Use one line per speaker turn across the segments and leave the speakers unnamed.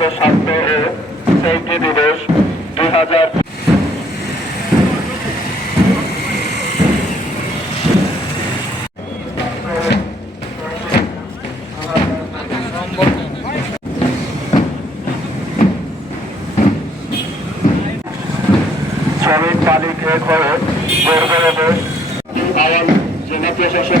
আন্তর্জাতিক স্বাস্থ্য ও সেফটি দিবস দুই হাজার জেলা প্রশাসক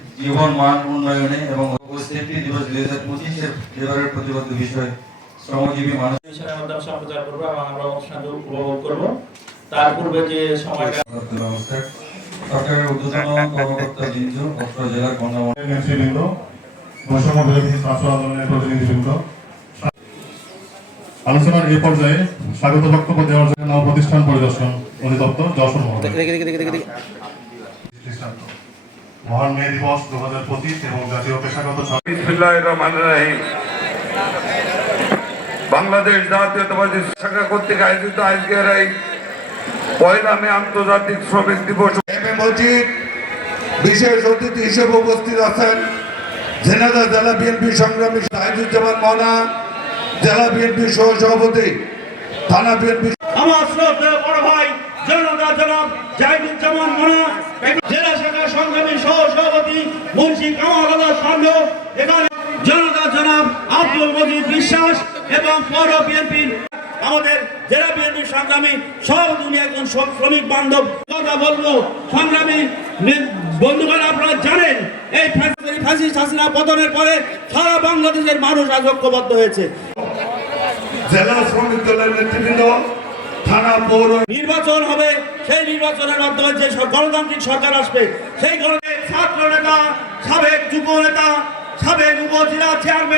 জীবন মান উন্নয়নে এবং সেফটি দিবস দুই হাজার পঁচিশের এবারের প্রতিবদ্ধ বিষয় শ্রমজীবী মানুষ
মাধ্যমে সম্প্রচার করব এবং আমরা অনুষ্ঠান উপভোগ করব। তার পূর্বে যে সময়টা
সরকারের কর্মকর্তা বৃন্দ অত্র জেলার গণমাধ্যম
নেতৃবৃন্দ বৈষম্য বিরোধী ছাত্র আন্দোলনের প্রতিনিধিবৃন্দ। আলোচনার এই পর্যায়ে স্বাগত বক্তব্য দেওয়ার জন্য নব প্রতিষ্ঠান পরিদর্শন অধিদপ্তর যশোর মহোদয় মহান মে দিবস দু হাজার পঁচিশ এবং জাতীয় পেশাগত ছাত্র
বিসমিল্লাহির রহমানির রহিম। বাংলাদেশ জাতীয়তাবাদী শাখা কর্তৃক আয়োজিত আজকের এই পয়লা মে আন্তর্জাতিক শ্রমিক দিবস মজিদ বিশেষ অতিথি হিসেবে উপস্থিত আছেন ঝিনাইদহ জেলা বিএনপি সংগ্রামী সাহিদুজ্জামান মৌনা জেলা বিএনপি সহ সভাপতি থানা বিএনপি
আমার শ্রদ্ধেয় বড় ভাই জনতা জনাব জাহিদুজ্জামান মোনা জেলা শাখা সংগ্রামী সহ সভাপতি মুন্সি কামাল আল্লাহ এখানে জনতা জনাব আব্দুল মজিদ বিশ্বাস এবং পৌর বিএনপির আমাদের জেলা বিএনপির সংগ্রামী সভাপতি উনি একজন শ্রমিক বান্ধব। কথা বলব সংগ্রামী বন্ধুগণ আপনারা জানেন এই ফ্যাসি ফ্যাসিস্ট পতনের পরে সারা বাংলাদেশের মানুষ আজ ঐক্যবদ্ধ হয়েছে।
জেলা শ্রমিক দলের নেতৃবৃন্দ থানা পৌর
নির্বাচন হবে সেই নির্বাচনের মাধ্যমে যে গণতান্ত্রিক সরকার আসবে সেই গণ ছাত্র নেতা সাবেক যুব নেতা সাবেক উপজেলা চেয়ারম্যান